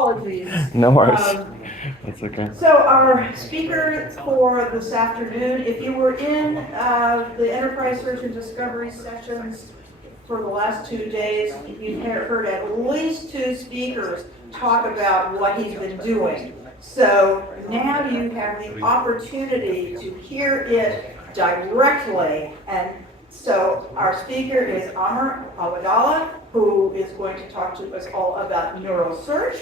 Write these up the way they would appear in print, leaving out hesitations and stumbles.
Apologies. No worries. That's okay. So our speaker for this afternoon, if you were in the enterprise search and discovery sessions for the last 2 days, you've heard at least 2 speakers talk about what he's been doing. So now you have the opportunity to hear it directly. And so our speaker is Amr Awadallah, who is going to talk to us all about neural search.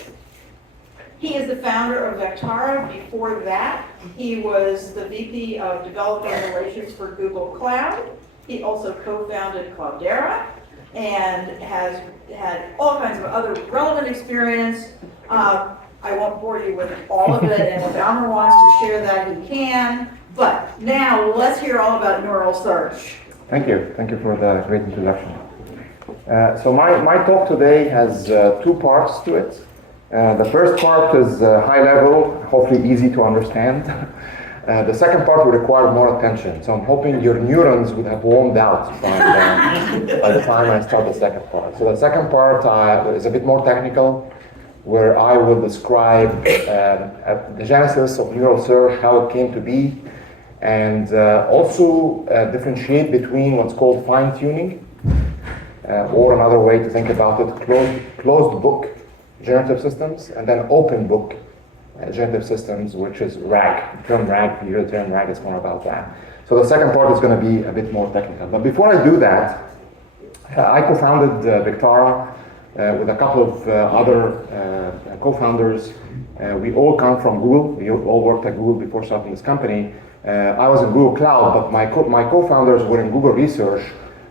He is the founder of Vectara. Before that, he was the VP of Developer Relations for Google Cloud. He also co-founded Cloudera and has had all kinds of other relevant experience. I won't bore you with all of it, and if Amr wants to share that, he can. But now, let's hear all about neural search. Thank you. Thank you for the great introduction. So my talk today has 2 parts to it. The first part is high level, hopefully easy to understand. The second part will require more attention. So I'm hoping your neurons would have warmed out by the time I start the second part. So the second part is a bit more technical, where I will describe the genesis of neural search, how it came to be, and also differentiate between what's called fine-tuning, or another way to think about it, closed book generative systems, and then open book generative systems, which is RAG. The term RAG, you hear the term RAG, it's more about that. So the second part is going to be a bit more technical. But before I do that, I co-founded Vectara with a couple of other co-founders. We all come from Google. We all worked at Google before starting this company. I was in Google Cloud, but my co-founders were in Google Research,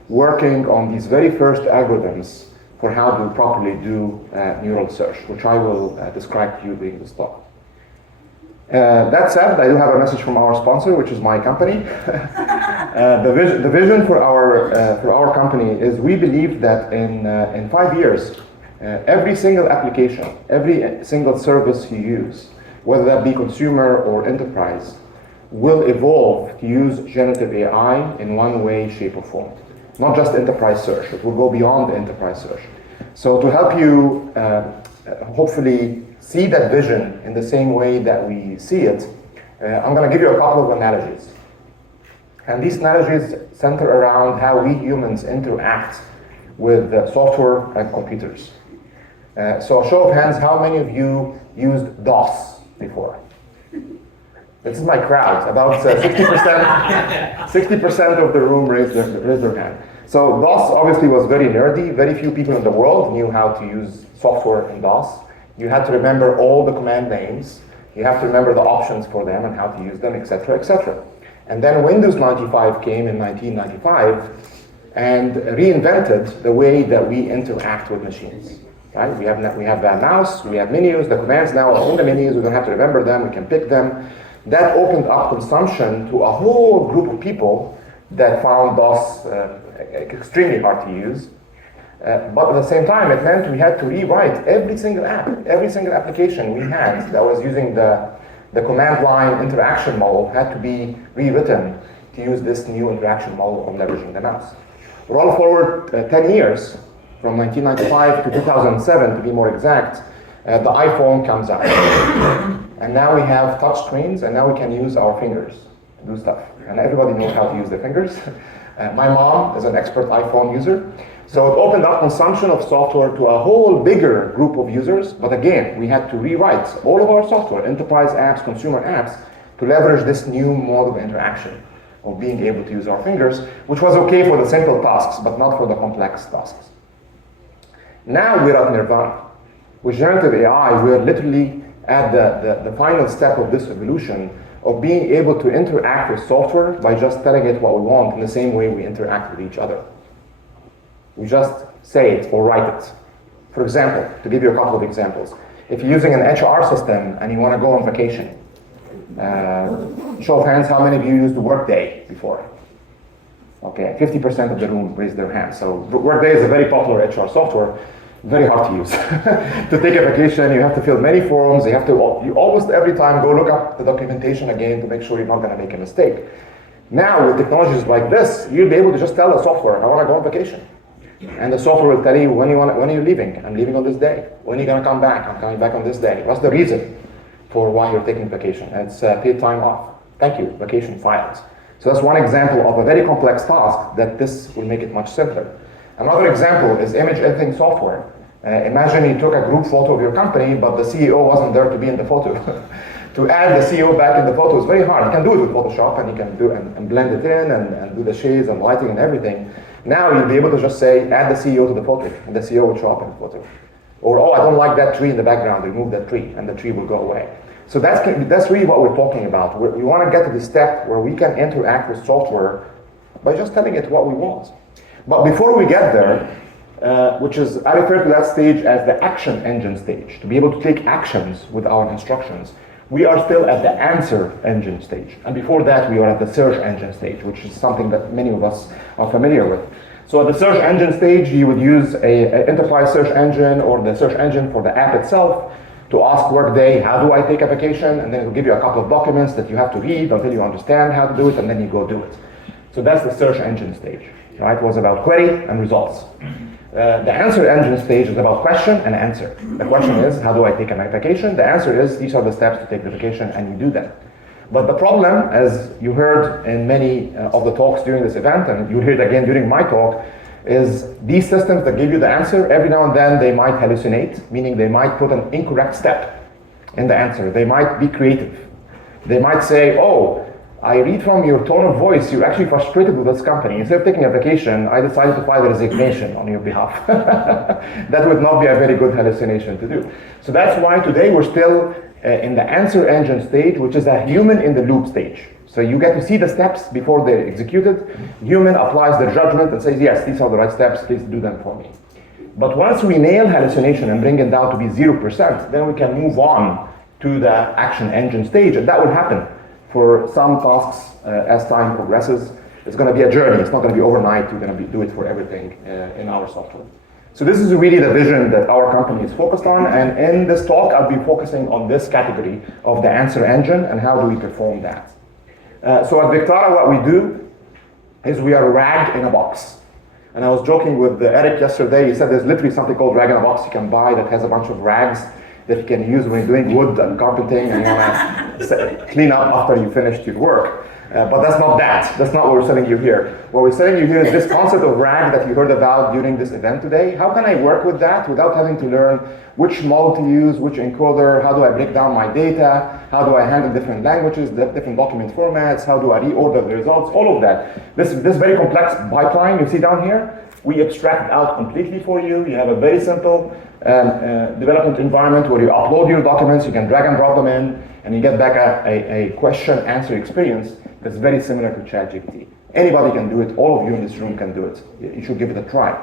working on these very first algorithms for how to properly do neural search, which I will describe to you during this talk. That said, I do have a message from our sponsor, which is my company. The vision for our company is we believe that in 5 years, every single application, every single service you use, whether that be consumer or enterprise, will evolve to use generative AI in one way, shape, or form. Not just enterprise search, it will go beyond enterprise search. So to help you hopefully see that vision in the same way that we see it, I'm going to give you a couple of analogies. And these analogies center around how we humans interact with software and computers. So a show of hands, how many of you used DOS before? This is my crowd. About 60% of the room raised their hand. So DOS obviously was very nerdy. Very few people in the world knew how to use software in DOS. You had to remember all the command names. You have to remember the options for them and how to use them, etc., etc. And then Windows 95 came in 1995 and reinvented the way that we interact with machines. Right? We have a mouse, we have menus. The commands now are on the menus. We don't have to remember them. We can pick them. That opened up consumption to a whole group of people that found DOS extremely hard to use. But at the same time, it meant we had to rewrite every single app, every single application we had that was using the command line interaction model had to be rewritten to use this new interaction model of leveraging the mouse. Roll forward 10 years, from 1995 to 2007 to be more exact, the iPhone comes out. And now we have touch screens, and now we can use our fingers to do stuff. And everybody knows how to use their fingers. My mom is an expert iPhone user. So it opened up consumption of software to a whole bigger group of users. But again, we had to rewrite all of our software, enterprise apps, consumer apps, to leverage this new mode of interaction of being able to use our fingers, which was okay for the simple tasks, but not for the complex tasks. Now we're at nirvana. With generative AI, we're literally at the final step of this evolution of being able to interact with software by just telling it what we want in the same way we interact with each other. We just say it or write it. For example, to give you a couple of examples, if you're using an HR system and you want to go on vacation, show of hands, how many of you used Workday before? Okay, 50% of the room raised their hands. So Workday is a very popular HR software, very hard to use. To take a vacation, you have to fill many forms. You almost every time go look up the documentation again to make sure you're not going to make a mistake. Now, with technologies like this, you'll be able to just tell the software, I want to go on vacation. And the software will tell you when are you leaving? I'm leaving on this day. When are you going to come back? I'm coming back on this day. What's the reason for why you're taking vacation? And it's paid time off. Thank you, vacation filed. So that's one example of a very complex task that this will make it much simpler. Another example is image editing software. Imagine you took a group photo of your company, but the CEO wasn't there to be in the photo. To add the CEO back in the photo is very hard. You can do it with Photoshop, and you can do and blend it in and do the shades and lighting and everything. Now you'll be able to just say, add the CEO to the photo, and the CEO will show up in the photo. Or, oh, I don't like that tree in the background, remove that tree, and the tree will go away. So that's really what we're talking about. We want to get to the step where we can interact with software by just telling it what we want. But before we get there, which is, I refer to that stage as the action engine stage, to be able to take actions with our instructions. We are still at the answer engine stage. And before that, we are at the search engine stage, which is something that many of us are familiar with. So at the search engine stage, you would use an enterprise search engine or the search engine for the app itself to ask Workday, how do I take a vacation? And then it will give you a couple of documents that you have to read until you understand how to do it, and then you go do it. So that's the search engine stage, right? It was about query and results. The answer engine stage is about question and answer. The question is, how do I take a vacation? The answer is, these are the steps to take the vacation, and you do them. But the problem, as you heard in many of the talks during this event, and you'll hear it again during my talk, is these systems that give you the answer, every now and then they might hallucinate, meaning they might put an incorrect step in the answer. They might be creative. They might say, oh, I read from your tone of voice, you're actually frustrated with this company. Instead of taking a vacation, I decided to file a resignation on your behalf. That would not be a very good hallucination to do. So that's why today we're still in the answer engine stage, which is a human in the loop stage. So you get to see the steps before they're executed. Human applies their judgment and says, yes, these are the right steps, please do them for me. But once we nail hallucination and bring it down to be 0%, then we can move on to the action engine stage, and that will happen for some tasks as time progresses. It's going to be a journey. It's not going to be overnight. We're going to do it for everything in our software. So this is really the vision that our company is focused on, and in this talk I'll be focusing on this category of the answer engine and how do we perform that. So at Vectara, what we do is we are RAG in a box. And I was joking with Eric yesterday. He said there's literally something called RAG in a box you can buy that has a bunch of rags that you can use when you're doing wood and carpeting and you want to clean up after you finished your work. But that's not that. That's not what we're selling you here. What we're selling you here is this concept of RAG that you heard about during this event today. How can I work with that without having to learn which model to use, which encoder, how do I break down my data, how do I handle different languages, different document formats, how do I reorder the results, all of that. This very complex pipeline you see down here, we abstract out completely for you. You have a very simple development environment where you upload your documents, you can drag and drop them in, and you get back a question-answer experience that's very similar to ChatGPT. Anybody can do it. All of you in this room can do it. You should give it a try.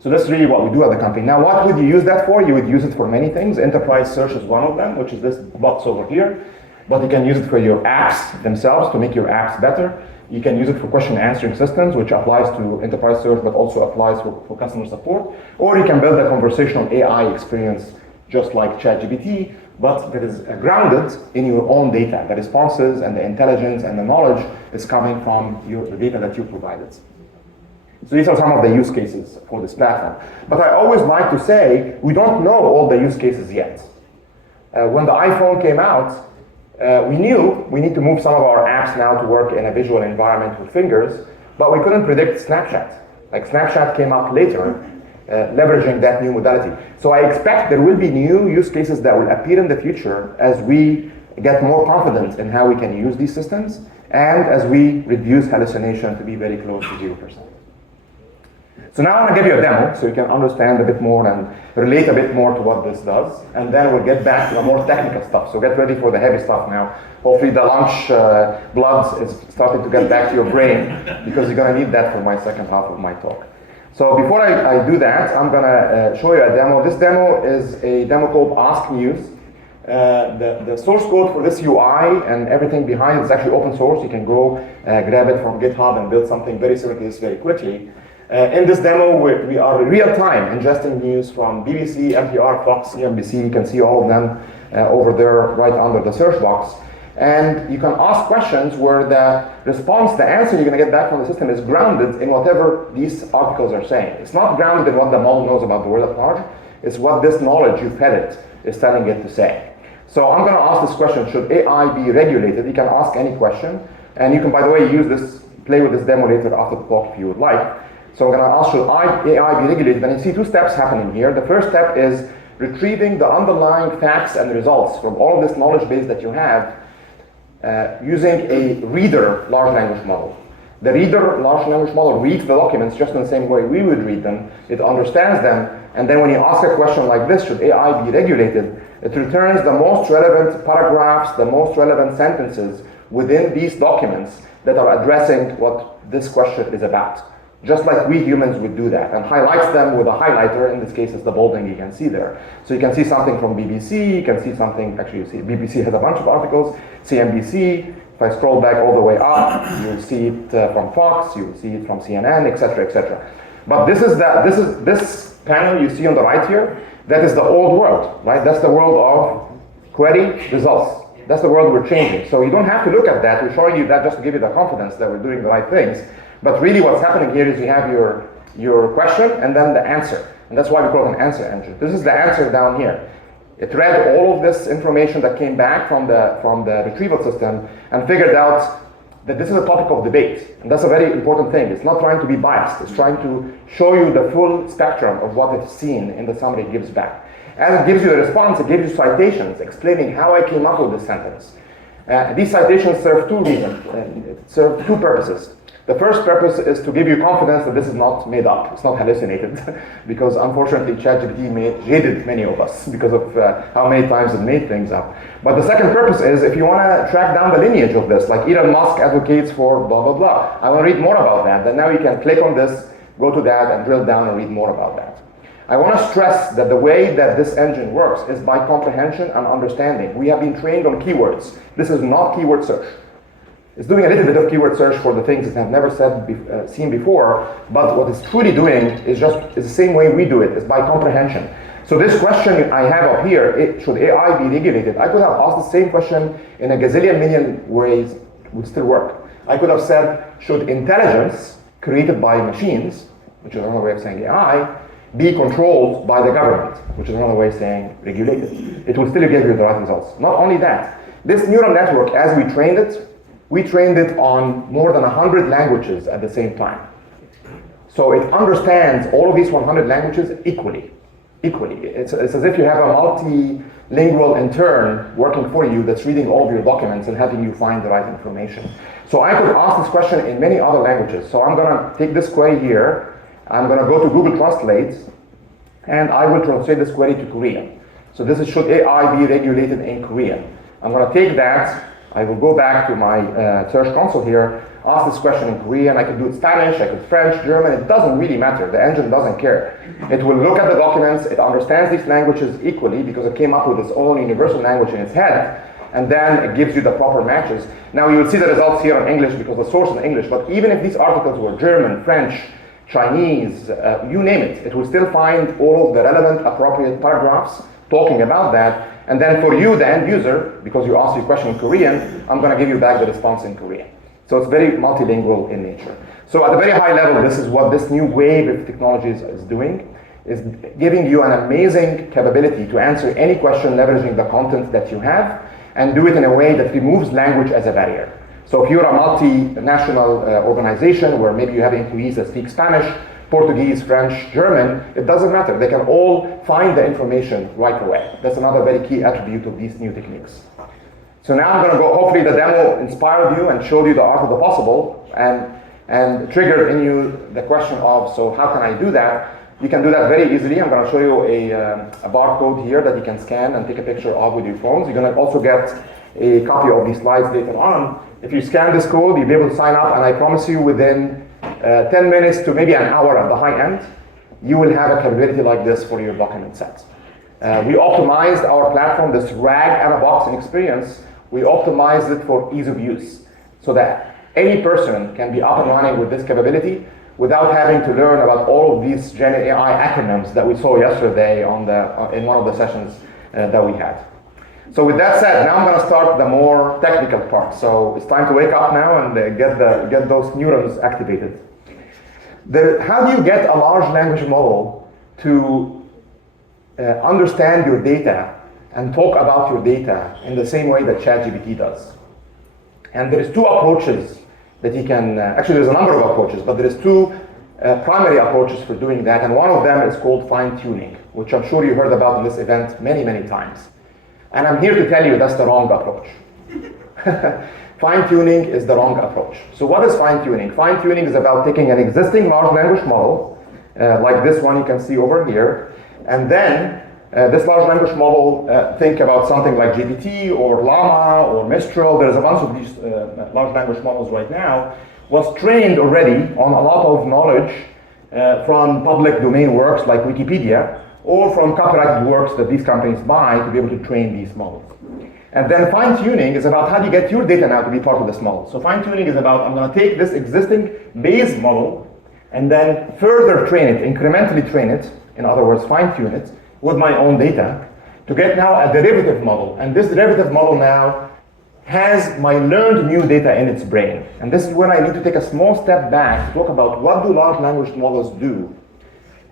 So that's really what we do at the company. Now, what would you use that for? You would use it for many things. Enterprise search is one of them, which is this box over here. But you can use it for your apps themselves to make your apps better. You can use it for question answering systems, which applies to enterprise search, but also applies for customer support. Or you can build a conversational AI experience just like ChatGPT, but that is grounded in your own data. The responses and the intelligence and the knowledge is coming from the data that you provided. So these are some of the use cases for this platform. But I always like to say, we don't know all the use cases yet. When the iPhone came out, we knew we need to move some of our apps now to work in a visual environment with fingers, but we couldn't predict Snapchat. Like Snapchat came out later, leveraging that new modality. So I expect there will be new use cases that will appear in the future as we get more confident in how we can use these systems and as we reduce hallucination to be very close to 0%. So now I want to give you a demo so you can understand a bit more and relate a bit more to what this does, and then we'll get back to the more technical stuff. So get ready for the heavy stuff now. Hopefully the lunch blood is starting to get back to your brain because you're going to need that for my second half of my talk. So before I do that, I'm going to show you a demo. This demo is a demo called Ask Muse. The source code for this UI and everything behind it is actually open source. You can go grab it from GitHub and build something very similar to this very quickly. In this demo, we are real-time ingesting news from BBC, NPR, Fox, CNBC. You can see all of them over there right under the search box. And you can ask questions where the response, the answer you're going to get back from the system is grounded in whatever these articles are saying. It's not grounded in what the model knows about the world at large. It's what this knowledge you fed it is telling it to say. So I'm going to ask this question, should AI be regulated? You can ask any question. And you can, by the way, use this, play with this demo later after the talk if you would like. So I'm going to ask, should AI be regulated? And you see two steps happening here. The first step is retrieving the underlying facts and results from all of this knowledge base that you have using a reader large language model. The reader large language model reads the documents just in the same way we would read them. It understands them, and then when you ask a question like this, should AI be regulated, it returns the most relevant paragraphs, the most relevant sentences within these documents that are addressing what this question is about. Just like we humans would do that, and highlights them with a highlighter. In this case, it's the bolding you can see there. So you can see something from BBC, you can see something, actually you see BBC has a bunch of articles, CNBC. If I scroll back all the way up, you'll see it from Fox, you'll see it from CNN, etc., etc. But this panel you see on the right here, that is the old world, right? That's the world of query results. That's the world we're changing. So you don't have to look at that. We're showing you that just to give you the confidence that we're doing the right things. But really what's happening here is you have your question and then the answer. And that's why we call it an answer engine. This is the answer down here. It read all of this information that came back from the retrieval system and figured out that this is a topic of debate. And that's a very important thing. It's not trying to be biased. It's trying to show you the full spectrum of what it's seen in the summary it gives back. As it gives you the response, it gives you citations explaining how I came up with this sentence. These citations serve two reasons, serve two purposes. The first purpose is to give you confidence that this is not made up, it's not hallucinated, because unfortunately ChatGPT jaded many of us because of how many times it made things up. But the second purpose is if you want to track down the lineage of this, like Elon Musk advocates for blah, blah, blah. I want to read more about that. Then now you can click on this, go to that, and drill down and read more about that. I want to stress that the way that this engine works is by comprehension and understanding. We have been trained on keywords. This is not keyword search. It's doing a little bit of keyword search for the things it have never seen before, but what it's truly doing is the same way we do it, is by comprehension. So this question I have up here, should AI be regulated? I could have asked the same question in a gazillion million ways, it would still work. I could have said, should intelligence created by machines, which is another way of saying AI, be controlled by the government, which is another way of saying regulated. It will still give you the right results. Not only that, this neural network, as we trained it on more than 100 languages at the same time. So it understands all of these 100 languages equally. It's as if you have a multilingual intern working for you that's reading all of your documents and helping you find the right information. So I could ask this question in many other languages. So I'm going to take this query here. I'm going to go to Google Translate, and I will translate this query to Korean. So this is, should AI be regulated in Korean? I'm going to take that. I will go back to my search console here, ask this question in Korean. I could do it Spanish, I could French, German. It doesn't really matter. The engine doesn't care. It will look at the documents. It understands these languages equally because it came up with its own universal language in its head, and then it gives you the proper matches. Now you will see the results here in English because the source is in English, but even if these articles were German, French, Chinese, you name it, it will still find all of the relevant, appropriate paragraphs talking about that. And then for you, the end user, because you asked your question in Korean, I'm going to give you back the response in Korean. So it's very multilingual in nature. So at a very high level, this is what this new wave of technologies is doing, is giving you an amazing capability to answer any question leveraging the content that you have, and do it in a way that removes language as a barrier. So if you're a multinational organization where maybe you have employees that speak Spanish, Portuguese, French, German, it doesn't matter. They can all find the information right away. That's another very key attribute of these new techniques. So now I'm going to go, hopefully the demo inspired you and showed you the art of the possible and triggered in you the question of, so how can I do that? You can do that very easily. I'm going to show you a barcode here that you can scan and take a picture of with your phones. You're going to also get a copy of these slides later on. If you scan this code, you'll be able to sign up, and I promise you within 10 minutes to maybe an hour at the high end, you will have a capability like this for your document sets. We optimized our platform, this RAG and a box experience, we optimized it for ease of use so that any person can be up and running with this capability without having to learn about all of these Gen AI acronyms that we saw yesterday in one of the sessions that we had. So with that said, now I'm going to start the more technical part. So it's time to wake up now and get those neurons activated. How do you get a large language model to understand your data and talk about your data in the same way that ChatGPT does? And there's two approaches that you can, actually there's a number of approaches, but there's two primary approaches for doing that, and one of them is called fine-tuning, which I'm sure you heard about in this event many, many times. And I'm here to tell you that's the wrong approach. Fine-tuning is the wrong approach. So what is fine-tuning? Fine-tuning is about taking an existing large language model, like this one you can see over here, and then this large language model, think about something like GPT or Llama or Mistral. There's a bunch of these large language models right now, was trained already on a lot of knowledge from public domain works like Wikipedia, or from copyrighted works that these companies buy to be able to train these models. And then fine-tuning is about how do you get your data now to be part of this model. So fine-tuning is about, I'm going to take this existing base model and then further train it, incrementally train it, in other words, fine-tune it with my own data to get now a derivative model. And this derivative model now has my learned new data in its brain. And this is when I need to take a small step back to talk about what do large language models do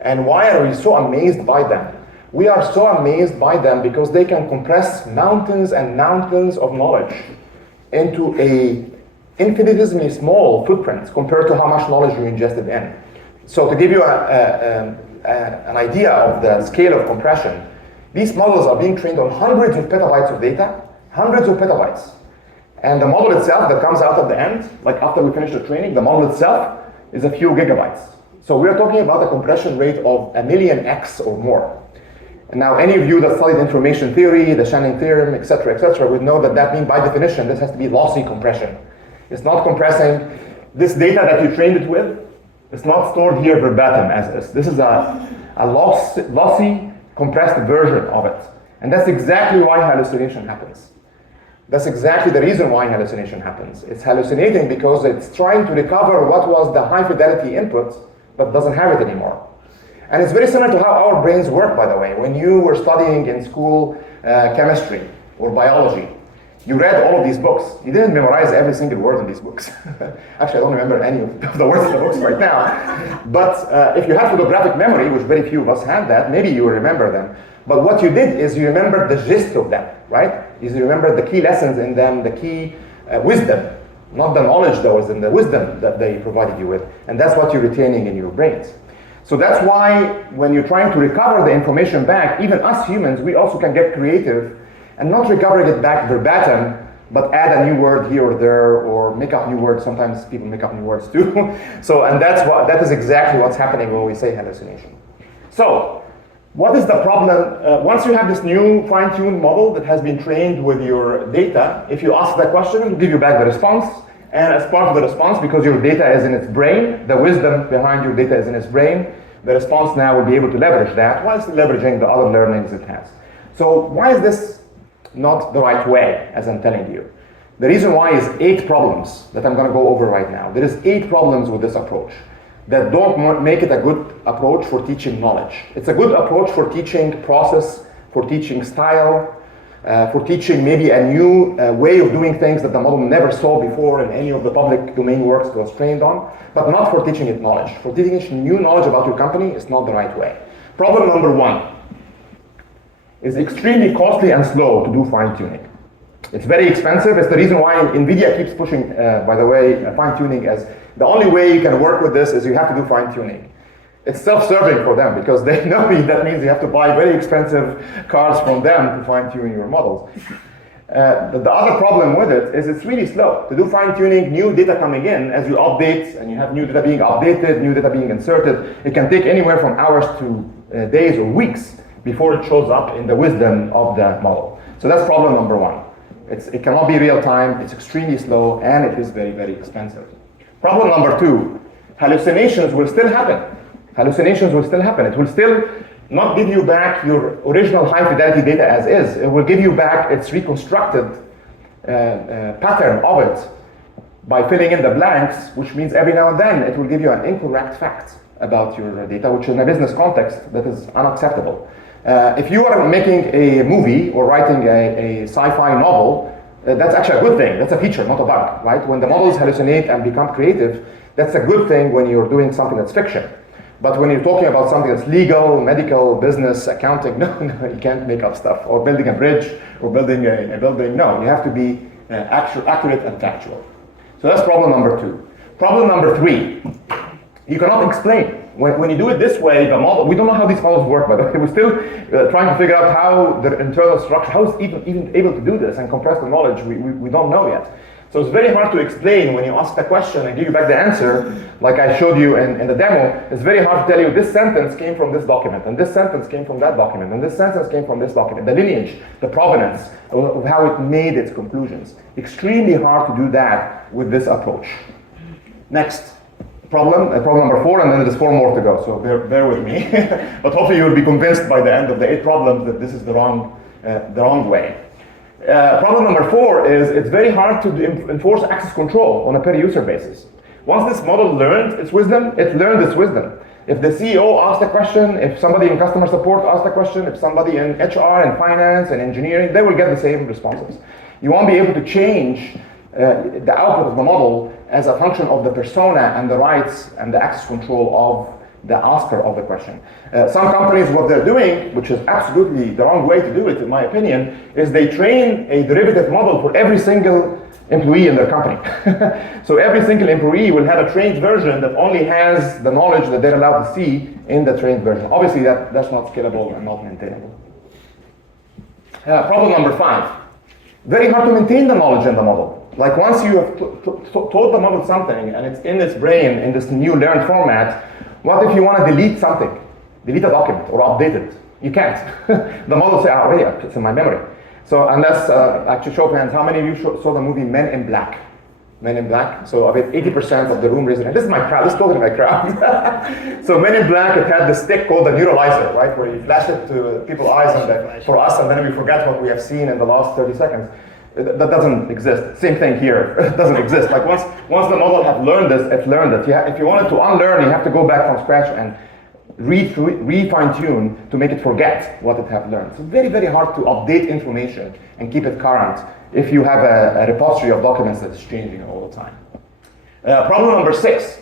and why are we so amazed by them. We are so amazed by them because they can compress mountains and mountains of knowledge into a infinitesimally small footprint compared to how much knowledge you ingested in. So to give you an idea of the scale of compression, these models are being trained on hundreds of petabytes of data, hundreds of petabytes. And the model itself that comes out at the end, like after we finish the training, the model itself is a few gigabytes. So we're talking about a compression rate of 1,000,000x or more. And now any of you that studied information theory, the Shannon theorem, etc., would know that that means by definition this has to be lossy compression. It's not compressing this data that you trained it with. It's not stored here verbatim as is. This is a lossy compressed version of it. And that's exactly why hallucination happens. That's exactly the reason why hallucination happens. It's hallucinating because it's trying to recover what was the high fidelity input, but doesn't have it anymore. And it's very similar to how our brains work, by the way. When you were studying in school chemistry or biology, you read all of these books. You didn't memorize every single word in these books. Actually, I don't remember any of the words in the books right now. But if you had photographic memory, which very few of us had that, maybe you will remember them. But what you did is you remembered the gist of them, right? Is you remembered the key lessons in them, the key wisdom, not the knowledge that was in the wisdom that they provided you with. And that's what you're retaining in your brains. So that's why when you're trying to recover the information back, even us humans, we also can get creative and not recovering it back verbatim, but add a new word here or there, or make up new words. Sometimes people make up new words too. And that is exactly what's happening when we say hallucination. So what is the problem? Once you have this new fine-tuned model that has been trained with your data, if you ask that question, it will give you back the response. And as part of the response, because your data is in its brain, the wisdom behind your data is in its brain, the response now will be able to leverage that whilst leveraging the other learnings it has. So why is this not the right way, as I'm telling you? The reason why is 8 problems that I'm going to go over right now. There is 8 problems with this approach that don't make it a good approach for teaching knowledge. It's a good approach for teaching process, for teaching style, for teaching maybe a new way of doing things that the model never saw before in any of the public domain works it was trained on, but not for teaching it knowledge. For teaching new knowledge about your company, it's not the right way. Problem number 1 is extremely costly and slow to do fine-tuning. It's very expensive. It's the reason why NVIDIA keeps pushing, by the way, fine-tuning as the only way you can work with this is you have to do fine-tuning. It's self-serving for them because they know that means you have to buy very expensive cars from them to fine-tune your models. The other problem with it is it's really slow. To do fine-tuning, new data coming in, as you update and you have new data being updated, new data being inserted, it can take anywhere from hours to days or weeks before it shows up in the wisdom of the model. So that's problem number 1. It cannot be real time, it's extremely slow, and it is very, very expensive. Problem number 2, hallucinations will still happen. Hallucinations will still happen. It will still not give you back your original high fidelity data as is. It will give you back its reconstructed pattern of it by filling in the blanks, which means every now and then it will give you an incorrect fact about your data, which in a business context that is unacceptable. If you are making a movie or writing a sci-fi novel, that's actually a good thing. That's a feature, not a bug, right? When the models hallucinate and become creative, that's a good thing when you're doing something that's fiction. But when you're talking about something that's legal, medical, business, accounting, no, you can't make up stuff. Or building a bridge, or building a building. No, you have to be accurate and factual. So that's problem number 2. Problem number 3, you cannot explain. When you do it this way, the model, we don't know how these models work, by the way. We're still trying to figure out how their internal structure, how it's even able to do this and compress the knowledge, we don't know yet. So it's very hard to explain when you ask the question and give you back the answer, like I showed you in the demo. It's very hard to tell you this sentence came from this document, and this sentence came from that document, and this sentence came from this document. The lineage, the provenance of how it made its conclusions. Extremely hard to do that with this approach. Next. Problem number 4, and then there's 4 more to go, so bear with me. But hopefully you'll be convinced by the end of the 8 problems that this is the wrong way. Problem number 4 is it's very hard to enforce access control on a per user basis. Once this model learned its wisdom, it learned its wisdom. If the CEO asked a question, if somebody in customer support asked a question, if somebody in HR and finance and engineering, they will get the same responses. You won't be able to change the output of the model as a function of the persona and the rights and the access control of the asker of the question. Some companies, what they're doing, which is absolutely the wrong way to do it in my opinion, is they train a derivative model for every single employee in their company. So every single employee will have a trained version that only has the knowledge that they're allowed to see in the trained version. Obviously that's not scalable and not maintainable. Problem number 5. Very hard to maintain the knowledge in the model. Like once you have told the model something and it's in its brain in this new learned format, what if you want to delete something? Delete a document or update it? You can't. The model will say, oh yeah, it's in my memory. So unless, actually show of hands, how many of you saw the movie Men in Black? Men in Black? So about 80% of the room raised their hand. This is my crowd, this is totally my crowd. So Men in Black, it had this stick called the neuralizer, right? Where you flash it to people's eyes and for us, and then we forget what we have seen in the last 30 seconds. That doesn't exist. Same thing here. It doesn't exist. Like once the model has learned this, it learned it. If you wanted to unlearn, you have to go back from scratch and re-fine-tune to make it forget what it has learned. It's very, very hard to update information and keep it current if you have a repository of documents that is changing all the time. Problem number 6.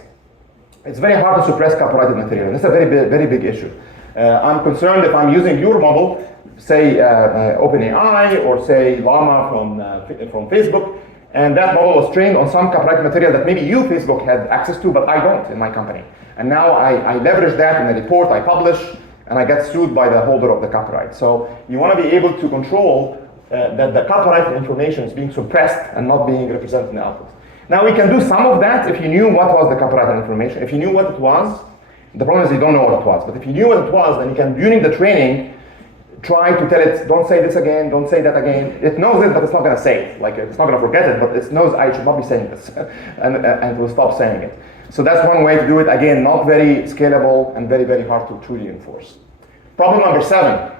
It's very hard to suppress copyrighted material. This is a very big issue. I'm concerned if I'm using your model, say OpenAI or say Llama from Facebook, and that model was trained on some copyright material that maybe you, Facebook, had access to, but I don't in my company. And now I leverage that in a report I publish, and I get sued by the holder of the copyright. So you want to be able to control that the copyrighted information is being suppressed and not being represented in the output. Now we can do some of that if you knew what was the copyrighted information. If you knew what it was, the problem is you don't know what it was. But if you knew what it was, then you can, during the training, try to tell it, don't say this again, don't say that again. It knows it, but it's not going to say it. Like, it's not going to forget it, but it knows I should not be saying this. and it will stop saying it. So that's one way to do it. Again, not very scalable and very, very hard to truly enforce. Problem number 7.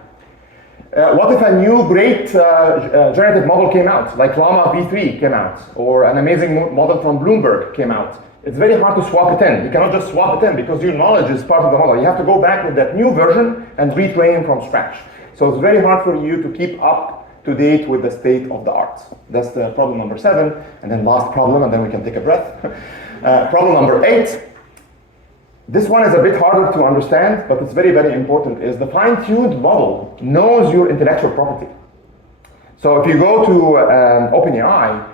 What if a new great generative model came out, like Llama v3 came out, or an amazing model from Bloomberg came out? It's very hard to swap it in. You cannot just swap it in because your knowledge is part of the model. You have to go back with that new version and retrain from scratch. So it's very hard for you to keep up to date with the state of the art. That's the problem number 7. And then last problem, and then we can take a breath. Problem number 8. This one is a bit harder to understand, but it's very, very important, is the fine-tuned model knows your intellectual property. So if you go to OpenAI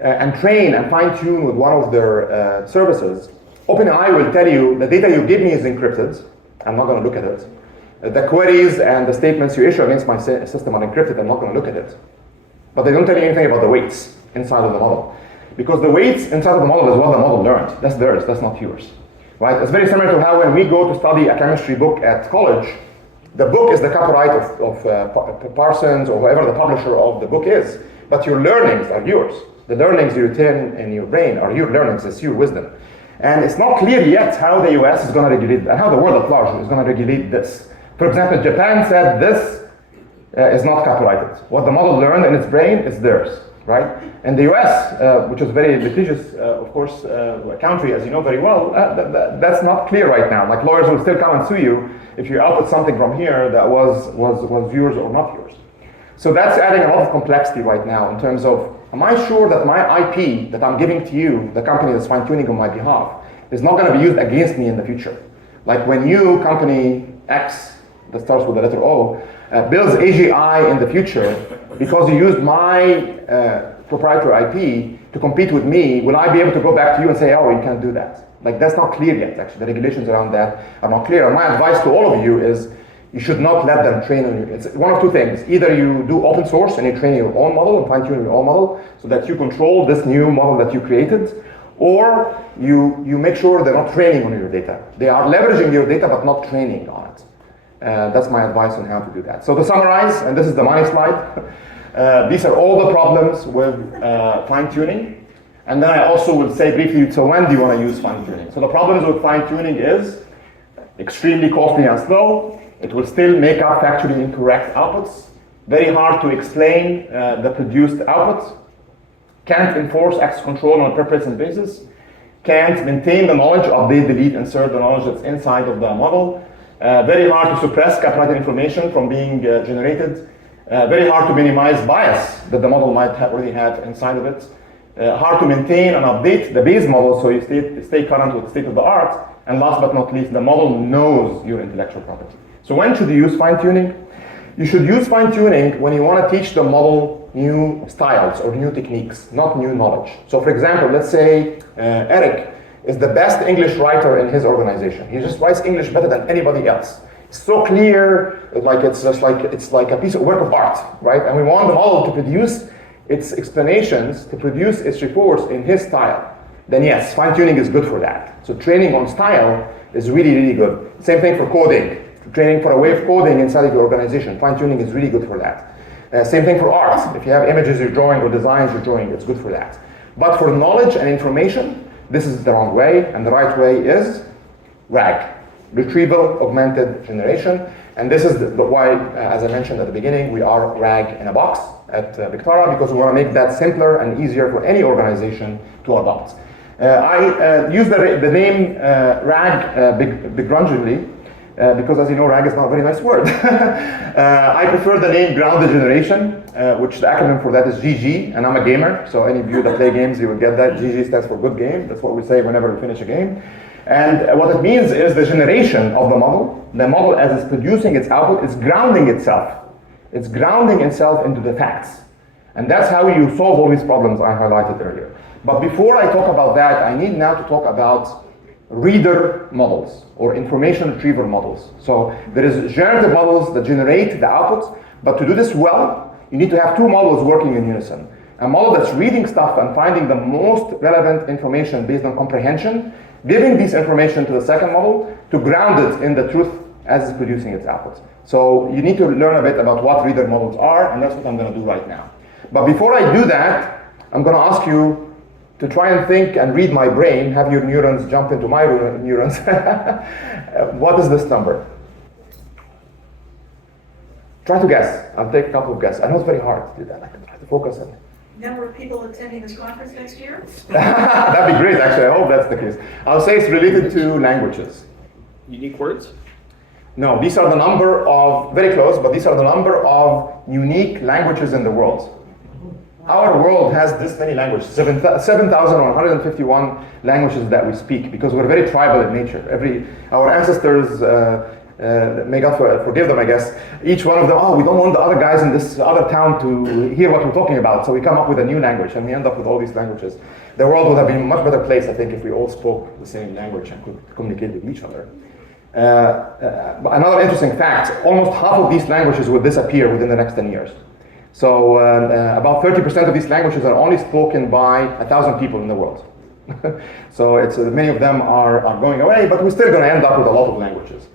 and train and fine-tune with one of their services, OpenAI will tell you the data you give me is encrypted. I'm not going to look at it. The queries and the statements you issue against my system are encrypted. I'm not going to look at it. But they don't tell you anything about the weights inside of the model. Because the weights inside of the model is what the model learned. That's theirs, that's not yours. Right? It's very similar to how when we go to study a chemistry book at college, the book is the copyright of Parsons or whoever the publisher of the book is. But your learnings are yours. The learnings you retain in your brain are your learnings, it's your wisdom. And it's not clear yet how the US is going to regulate, and how the world at large is going to regulate this. For example, Japan said this is not copyrighted. What the model learned in its brain is theirs. right? In the US, which is a very litigious, of course, country, as you know very well, that's not clear right now. Like lawyers will still come and sue you if you output something from here that was yours or not yours. So that's adding a lot of complexity right now in terms of, am I sure that my IP that I'm giving to you, the company that's fine-tuning on my behalf, is not going to be used against me in the future? Like when you, company X, that starts with the letter O, builds AGI in the future because you used my proprietary IP to compete with me, will I be able to go back to you and say, oh, you can't do that? Like that's not clear yet, actually. The regulations around that are not clear. And my advice to all of you is you should not let them train on you. It's one of two things. Either you do open source and you train your own model and fine-tune your own model so that you control this new model that you created, or you make sure they're not training on your data. They are leveraging your data but not training on it. That's my advice on how to do that. So to summarize, and this is the money slide, these are all the problems with fine-tuning. And then I also will say briefly, so when do you want to use fine-tuning? So the problems with fine-tuning is extremely costly and slow. It will still make up factually incorrect outputs. Very hard to explain the produced outputs. Can't enforce access control on a per-person basis. Can't maintain the knowledge, update, delete, insert the knowledge that's inside of the model. Very hard to suppress copyrighted information from being generated. Very hard to minimize bias that the model might already have inside of it. Hard to maintain and update the base model so you stay current with the state of the art. And last but not least, the model knows your intellectual property. So when should you use fine-tuning? You should use fine-tuning when you want to teach the model new styles or new techniques, not new knowledge. So for example, let's say Eric is the best English writer in his organization. He just writes English better than anybody else. It's so clear, it's like a piece of work of art, right? And we want the model to produce its explanations, to produce its reports in his style. Then yes, fine-tuning is good for that. So training on style is really, really good. Same thing for coding. Training for a way of coding inside of your organization. Fine-tuning is really good for that. Same thing for art. If you have images you're drawing or designs you're drawing, it's good for that. But for knowledge and information, this is the wrong way, and the right way is RAG, Retrieval Augmented Generation. And this is why, as I mentioned at the beginning, we are RAG in a box at Vectara, because we want to make that simpler and easier for any organization to adopt. I use the name RAG begrudgingly, because as you know, RAG is not a very nice word. I prefer the name Grounded Generation, which the acronym for that is GG, and I'm a gamer, so any of you that play games, you will get that. GG stands for good game. That's what we say whenever we finish a game. And what it means is the generation of the model as it's producing its output, is grounding itself. It's grounding itself into the facts. And that's how you solve all these problems I highlighted earlier. But before I talk about that, I need now to talk about reader models or information retriever models. So there is generative models that generate the outputs, but to do this well, you need to have two models working in unison. A model that's reading stuff and finding the most relevant information based on comprehension, giving this information to the second model to ground it in the truth as it's producing its outputs. So you need to learn a bit about what reader models are, and that's what I'm going to do right now. But before I do that, I'm going to ask you to try and think and read my brain, have your neurons jump into my neurons. What is this number? Try to guess. I'll take a couple of guesses. I know it's very hard to do that. I can try to focus on it. Number of people attending this conference next year? That'd be great, actually. I hope that's the case. I'll say it's related to languages. Unique words? No, these are the number of, very close, but these are the number of unique languages in the world. Our world has this many languages, 7,151 languages that we speak, because we're very tribal in nature. Our ancestors, may God forgive them, I guess, each one of them, we don't want the other guys in this other town to hear what we're talking about, so we come up with a new language, and we end up with all these languages. The world would have been a much better place, I think, if we all spoke the same language and could communicate with each other. Another interesting fact, almost half of these languages will disappear within the next 10 years. So about 30% of these languages are only spoken by 1,000 people in the world. So many of them are going away, but we're still going to end up with a lot of languages.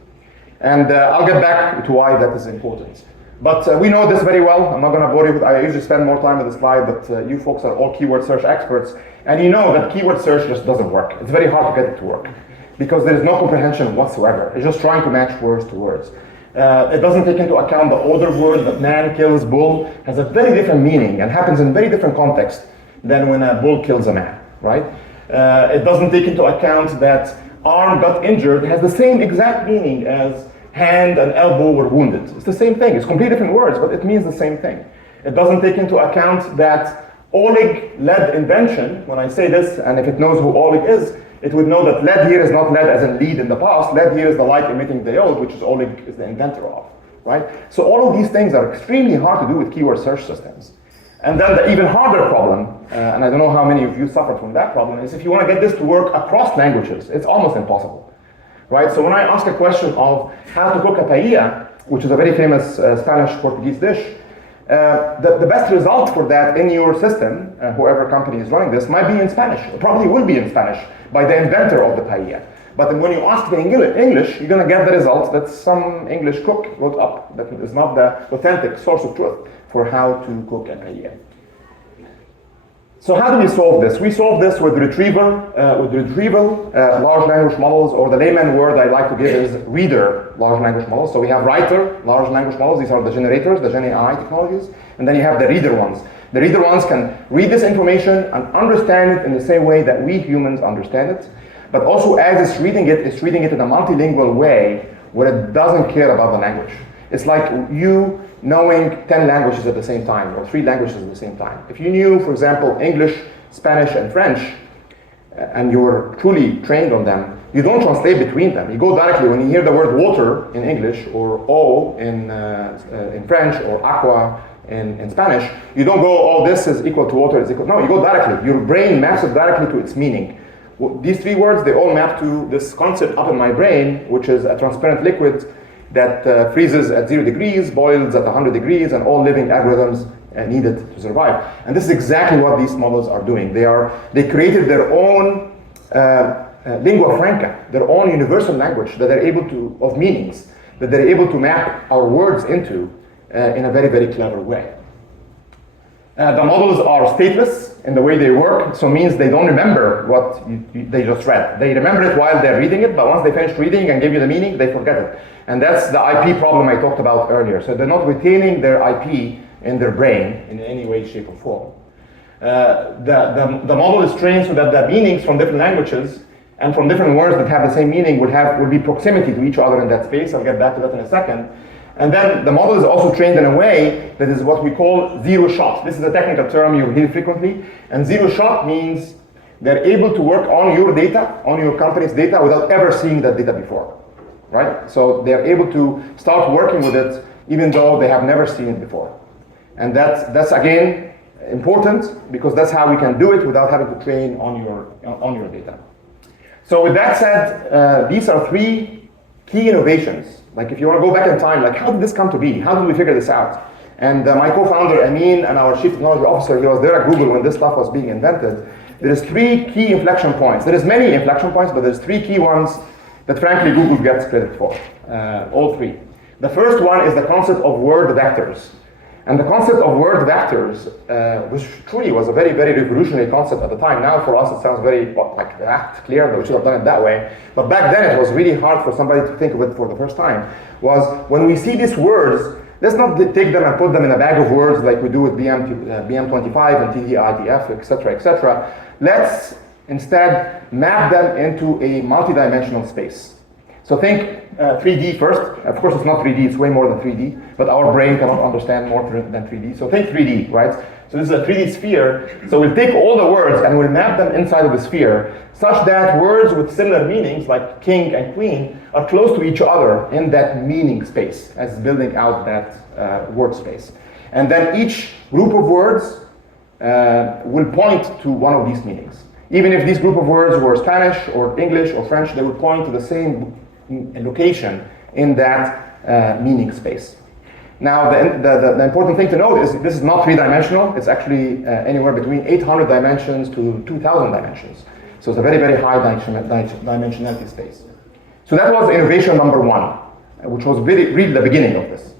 And I'll get back to why that is important. But we know this very well. I'm not going to bore you with, I usually spend more time with the slide, but you folks are all keyword search experts. And you know that keyword search just doesn't work. It's very hard to get it to work, because there is no comprehension whatsoever. It's just trying to match words to words. It doesn't take into account the older word that man kills bull has a very different meaning and happens in very different context than when a bull kills a man, right? It doesn't take into account that arm got injured has the same exact meaning as hand and elbow were wounded. It's the same thing. It's completely different words, but it means the same thing. It doesn't take into account that Oleg lead invention, when I say this, and if it knows who Oleg is, it would know that lead here is not lead as in lead in the past. Lead here is the light emitting diode, which is Oleg is the inventor of, right? So all of these things are extremely hard to do with keyword search systems. And then the even harder problem, and I don't know how many of you suffer from that problem, is if you want to get this to work across languages, it's almost impossible, right? So when I ask a question of how to cook a paella, which is a very famous Spanish-Portuguese dish, the best result for that in your system, whoever company is running this, might be in Spanish. It probably will be in Spanish by the inventor of the paella. But then when you ask the English, you're going to get the result that some English cook wrote up. That is not the authentic source of truth for how to cook a paella. So how do we solve this? We solve this with retrieval large language models, or the layman word I like to give is reader large language models. So we have writer large language models. These are the generators, the Gen AI technologies. And then you have the reader ones. The reader ones can read this information and understand it in the same way that we humans understand it. But also as it's reading it in a multilingual way where it doesn't care about the language. It's like you knowing 10 languages at the same time, or 3 languages at the same time. If you knew, for example, English, Spanish, and French, and you're truly trained on them, you don't translate between them. You go directly, when you hear the word water in English, or eau in French, or aqua in Spanish, you don't go, oh, this is equal to water, is equal. No, you go directly. Your brain maps it directly to its meaning. These 3 words, they all map to this concept up in my brain, which is a transparent liquid that freezes at 0 degrees, boils at 100 degrees, and all living algorithms needed to survive. And this is exactly what these models are doing. They created their own lingua franca, their own universal language that they're able to, of meanings, that they're able to map our words into in a very, very clever way. The models are stateless in the way they work, so it means they don't remember what they just read. They remember it while they're reading it, but once they finish reading and give you the meaning, they forget it. And that's the IP problem I talked about earlier. So they're not retaining their IP in their brain in any way, shape, or form. The model is trained so that the meanings from different languages and from different words that have the same meaning would be proximity to each other in that space. I'll get back to that in a second. And then the model is also trained in a way that is what we call zero shot. This is a technical term you hear frequently. And zero shot means they're able to work on your data, on your company's data, without ever seeing that data before, right? So they're able to start working with it even though they have never seen it before. And that's again important, because that's how we can do it without having to train on your data. So with that said, these are 3 key innovations. Like if you want to go back in time, like how did this come to be? How did we figure this out? And my co-founder Amin and our chief technology officer, he was there at Google when this stuff was being invented. There's 3 key inflection points. There is many inflection points, but there's 3 key ones that frankly Google gets credit for, all 3. The first one is the concept of word vectors. And the concept of word vectors, which truly was a very, very revolutionary concept at the time. Now for us it sounds very clear that we should have done it that way. But back then it was really hard for somebody to think of it for the first time. Was when we see these words, let's not take them and put them in a bag of words like we do with BM25 and TTITF, etc., etc. Let's instead map them into a multidimensional space. So think 3D first. Of course, it's not 3D, it's way more than 3D, but our brain cannot understand more than 3D. So think 3D, right? So this is a 3D sphere. So we'll take all the words and we'll map them inside of the sphere such that words with similar meanings, like king and queen, are close to each other in that meaning space as building out that word space. And then each group of words will point to one of these meanings. Even if these group of words were Spanish or English or French, they would point to the same location in that meaning space. Now, the important thing to note is this is not 3-dimensional. It's actually anywhere between 800 dimensions to 2,000 dimensions. So it's a very, very high dimensionality space. So that was innovation number 1, which was really the beginning of this.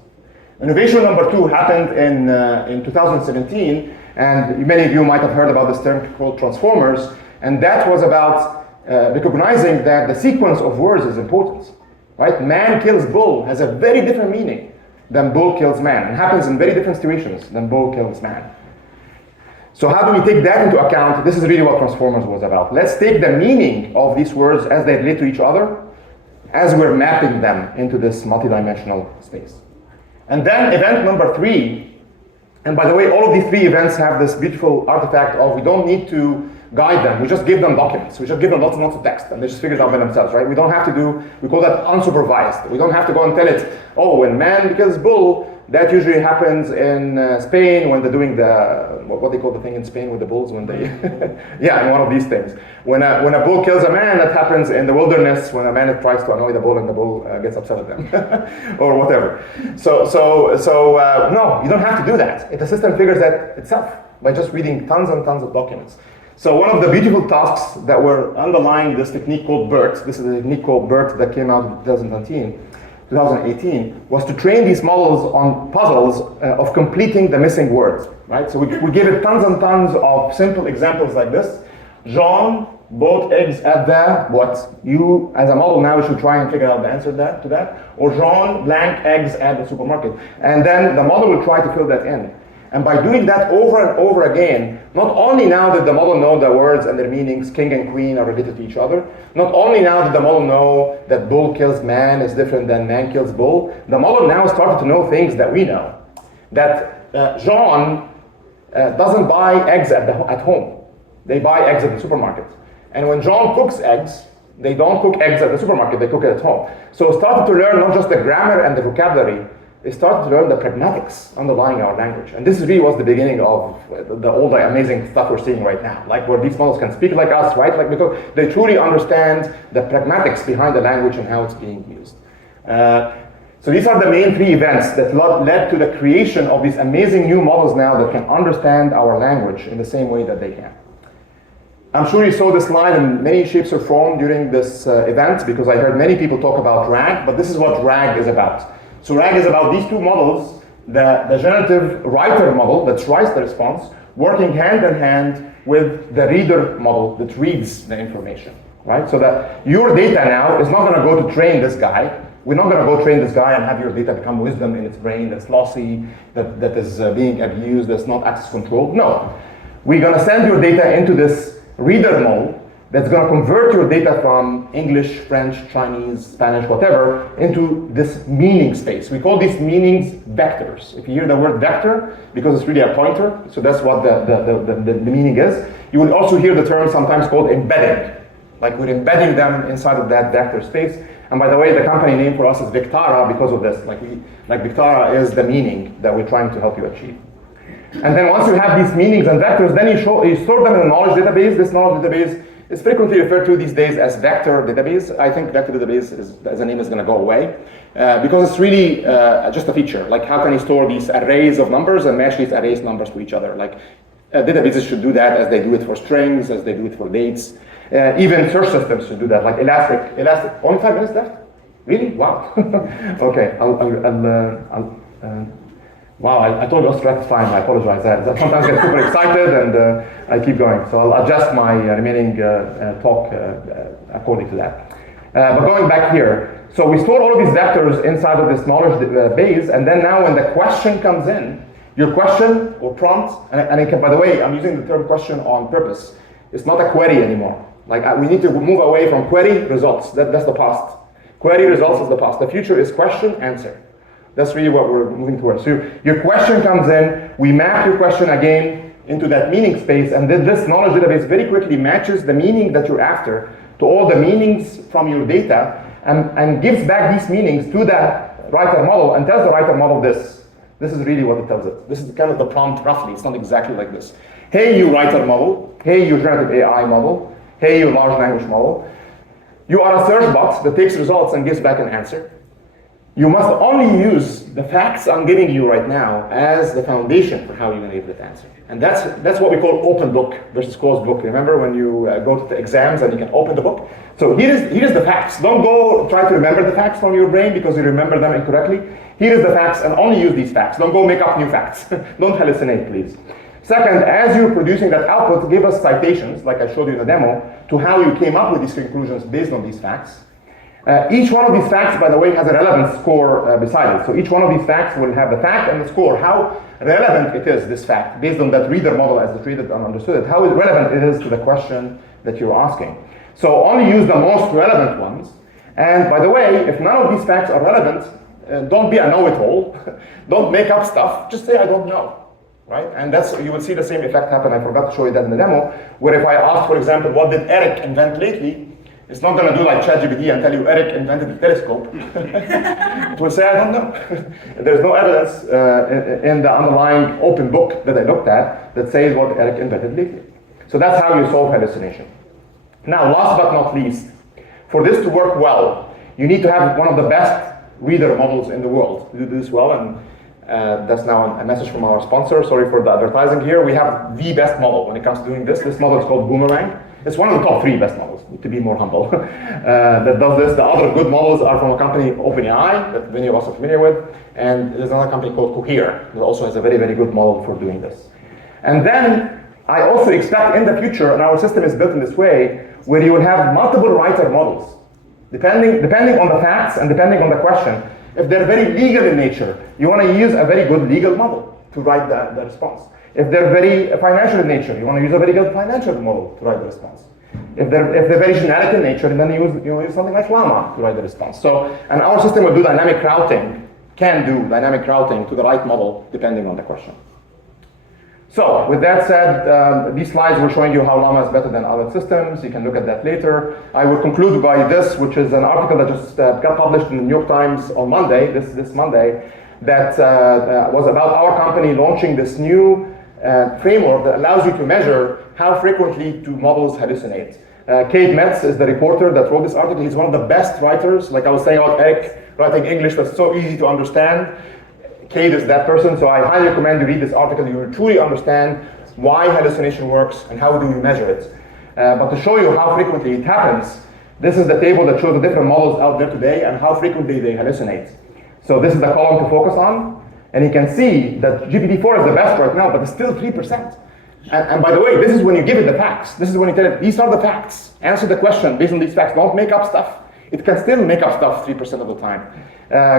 Innovation number 2 happened in 2017, and many of you might have heard about this term called transformers, and that was about recognizing that the sequence of words is important. right? Man kills bull has a very different meaning than bull kills man. It happens in very different situations than bull kills man. So how do we take that into account? This is really what Transformers was about. Let's take the meaning of these words as they relate to each other as we're mapping them into this multidimensional space. And then event number 3, and by the way, all of these 3 events have this beautiful artifact of we don't need to guide them, we just give them documents, we just give them lots and lots of text, and they just figure it out by themselves, right? We don't have to do, we call that unsupervised. We don't have to go and tell it, oh, when man kills bull, that usually happens in Spain when they're doing the, what they call the thing in Spain with the bulls when they, yeah, one of these things. When a bull kills a man, that happens in the wilderness when a man tries to annoy the bull and the bull gets upset at them, or whatever. So no, you don't have to do that. The system figures that itself by just reading tons and tons of documents. So one of the beautiful tasks that were underlying this technique called BERT, this is a technique called BERT that came out in 2018, was to train these models on puzzles of completing the missing words, right? So we gave it tons and tons of simple examples like this. Jean bought eggs at the what? You, as a model now, should try and figure out the answer to that. Or Jean blank eggs at the supermarket. And then the model will try to fill that in. And by doing that over and over again, not only now did the model know the words and their meanings, king and queen are related to each other, not only now did the model know that bull kills man is different than man kills bull, the model now started to know things that we know. That Jean doesn't buy eggs at home. They buy eggs at the supermarket. And when Jean cooks eggs, they don't cook eggs at the supermarket, they cook it at home. So started to learn not just the grammar and the vocabulary, they started to learn the pragmatics underlying our language. And this really was the beginning of all the amazing stuff we're seeing right now. Like where these models can speak like us, right? Like because they truly understand the pragmatics behind the language and how it's being used. So these are the main 3 events that led to the creation of these amazing new models now that can understand our language in the same way that they can. I'm sure you saw this slide in many shapes or forms during this event because I heard many people talk about RAG, but this is what RAG is about. So RAG is about these 2 models, the generative writer model that writes the response, working hand in hand with the reader model that reads the information, right? So that your data now is not gonna go to train this guy. We're not gonna go train this guy and have your data become wisdom in its brain that's lossy, that is being abused, that's not access controlled. No, we're gonna send your data into this reader model that's going to convert your data from English, French, Chinese, Spanish, whatever, into this meaning space. We call these meanings vectors. If you hear the word vector, because it's really a pointer, so that's what the meaning is. You will also hear the term sometimes called embedding. Like we're embedding them inside of that vector space. And by the way, the company name for us is Vectara because of this. Like Vectara is the meaning that we're trying to help you achieve. And then once you have these meanings and vectors, then you store them in a knowledge database. This knowledge database is frequently referred to these days as vector database. I think vector database as a name is going to go away because it's really just a feature. Like how can you store these arrays of numbers and match these arrays numbers to each other? Like databases should do that as they do it for strings, as they do it for dates. Even search systems should do that. Like Elastic. Only 5 minutes left? Really? Wow. Okay. Wow, I told you I was trying to time. I apologize. I sometimes get super excited and I keep going. So I'll adjust my remaining talk according to that. But going back here, so we store all of these vectors inside of this knowledge base, and then now when the question comes in, your question or prompt, and by the way, I'm using the term question on purpose. It's not a query anymore. Like we need to move away from query results. That's the past. Query results is the past. The future is question answer. That's really what we're moving towards. So your question comes in, we map your question again into that meaning space, and then this knowledge database very quickly matches the meaning that you're after to all the meanings from your data and gives back these meanings to the writer model and tells the writer model this. This is really what it tells it. This is kind of the prompt roughly. It's not exactly like this. Hey, you writer model. Hey, you generative AI model. Hey, you large language model. You are a search bot that takes results and gives back an answer. You must only use the facts I'm giving you right now as the foundation for how you're going to give that answer. And that's what we call open book versus closed book. Remember when you go to the exams and you can open the book? So here is the facts. Don't go try to remember the facts from your brain because you remember them incorrectly. Here is the facts and only use these facts. Don't go make up new facts. Don't hallucinate, please. Second, as you're producing that output, give us citations, like I showed you in the demo, to how you came up with these conclusions based on these facts. Each one of these facts, by the way, has a relevance score beside it. So each one of these facts will have the fact and the score, how relevant it is, this fact, based on that reader model as it read it and understood it, how relevant it is to the question that you're asking. So only use the most relevant ones. And by the way, if none of these facts are relevant, don't be a know-it-all. Don't make up stuff. Just say, I don't know. Right? And that's, you will see the same effect happen. I forgot to show you that in the demo, where if I ask, for example, what did Eric invent lately? It's not going to do like ChatGPT and tell you Eric invented the telescope. It will say, I don't know. There's no evidence in the underlying open book that I looked at that says what Eric invented lately. So that's how you solve hallucination. Now, last but not least, for this to work well, you need to have one of the best reader models in the world to do this well. And that's now a message from our sponsor. Sorry for the advertising here. We have the best model when it comes to doing this. This model is called Boomerang. It's one of the top 3 best models, to be more humble, that does this. The other good models are from a company, OpenAI, that many of us are familiar with. And there's another company called Cohere that also has a very, very good model for doing this. And then I also expect in the future, and our system is built in this way, where you will have multiple writer models, depending on the facts and depending on the question. If they're very legal in nature, you want to use a very good legal model to write the response. If they're very financial in nature, you want to use a very good financial model to write the response. If they're very generic in nature, then you use something like Llama to write the response. So, and our system will do dynamic routing, can do dynamic routing to the right model depending on the question. So, with that said, these slides were showing you how Llama is better than other systems. You can look at that later. I will conclude by this, which is an article that just got published in the New York Times on Monday, this Monday, that was about our company launching this new framework that allows you to measure how frequently do models hallucinate. Cade Metz is the reporter that wrote this article. He's one of the best writers. Like I was saying about Eric, writing English that's so easy to understand. Cade is that person, so I highly recommend you read this article. You will truly understand why hallucination works and how do you measure it. But to show you how frequently it happens, this is the table that shows the different models out there today and how frequently they hallucinate. So this is the column to focus on. And you can see that GPT-4 is the best right now, but it's still 3%. And by the way, this is when you give it the facts. This is when you tell it, these are the facts. Answer the question based on these facts. Don't make up stuff. It can still make up stuff 3% of the time.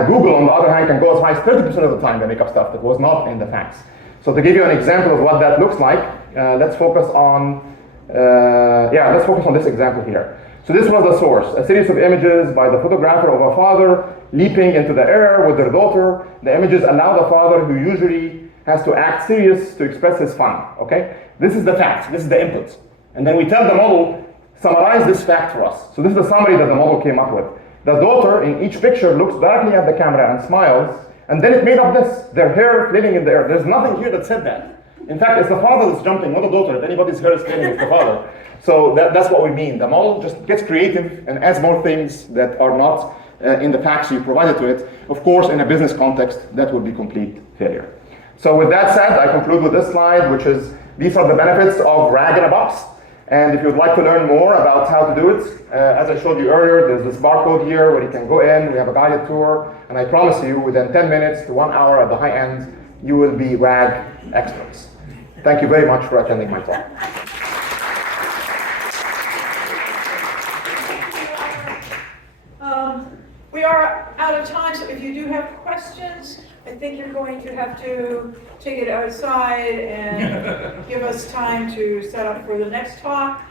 Google, on the other hand, can go as high as 30% of the time they make up stuff that was not in the facts. So to give you an example of what that looks like, let's focus on this example here. So this was the source, a series of images by the photographer of a father leaping into the air with their daughter. The images allow the father, who usually has to act serious, to express his fun, okay? This is the fact, this is the input. And then we tell the model, summarize this fact for us. So this is the summary that the model came up with. The daughter in each picture looks directly at the camera and smiles, and then it made up this, their hair flailing in the air. There's nothing here that said that. In fact, it's the father that's jumping, not the daughter. If anybody's hair is flailing, it's the father. So that's what we mean. The model just gets creative and adds more things that are not in the facts you provided to it. Of course, in a business context, that would be complete failure. So with that said, I conclude with this slide, which is, these are the benefits of RAG in a box. And if you'd like to learn more about how to do it, as I showed you earlier, there's this barcode here where you can go in, we have a guided tour, and I promise you, within 10 minutes to 1 hour at the high end, you will be RAG experts. Thank you very much for attending my talk. We are out of time, so if you do have questions, I think you're going to have to take it outside and give us time to set up for the next talk,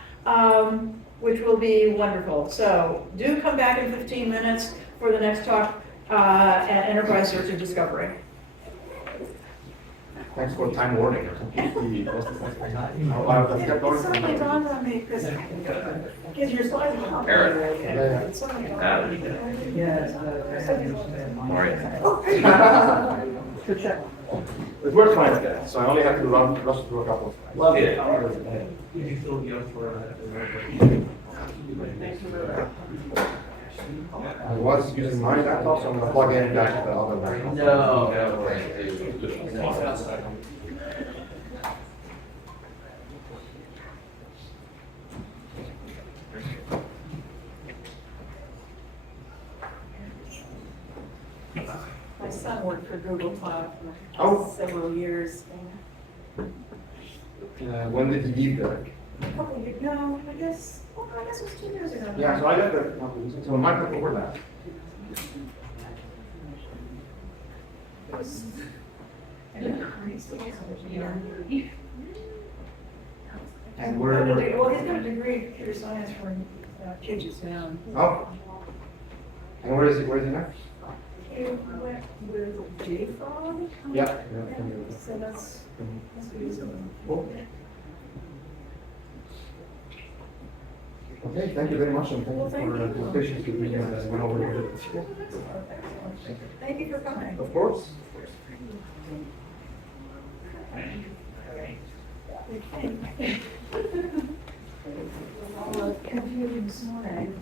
which will be wonderful. So do come back in 15 minutes for the next talk at Enterprise Search and Discovery. Thanks for time warning. It suddenly dawned on me because your slides are not Eric. It suddenly dawned on me. Good check. It worked fine, guys. So I only have to rush through a couple of slides. Love it. I was using my laptop, so I'm going to plug in back to the other laptop. No. My son worked for Google Cloud for several years. When did you leave there? couple of years, no, I guess it was 2 years ago. Yeah, so I got the, so my took over that. It was- And where- Well, he's got a degree in computer science from Hughes. Oh. And where is he now? He went with JFrog. Yeah. So that's what he's doing. Cool. Okay, thank you very much, and thank you for your patience with me as I went over here. Thank you for coming. Of course. Confusing this morning.